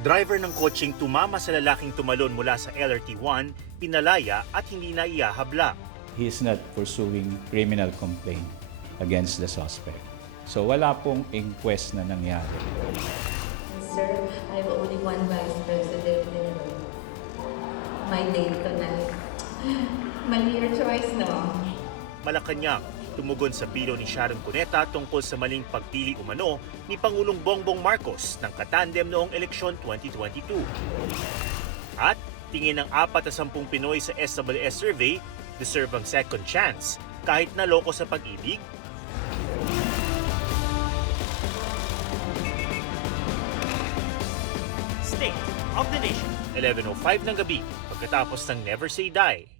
Driver ng kotseng tumama sa lalaking tumalon mula sa LRT-1, pinalaya at hindi na iyahabla. He is not pursuing criminal complaint against the suspect. So wala pong inquest na nangyari. Sir, I have only one vice president and my date tonight. Mali your choice, no? Malacanang, tumugon sa biro ni Sharon Cuneta tungkol sa maling pagpili umano ni Pangulong Bongbong Marcos ng katandem noong eleksyon 2022. At tingin ng 40 Pinoy sa SWS survey, deserve ang second chance kahit naloko sa pag-ibig. State of the Nation, 11:05 ng gabi, pagkatapos ng Never Say Die.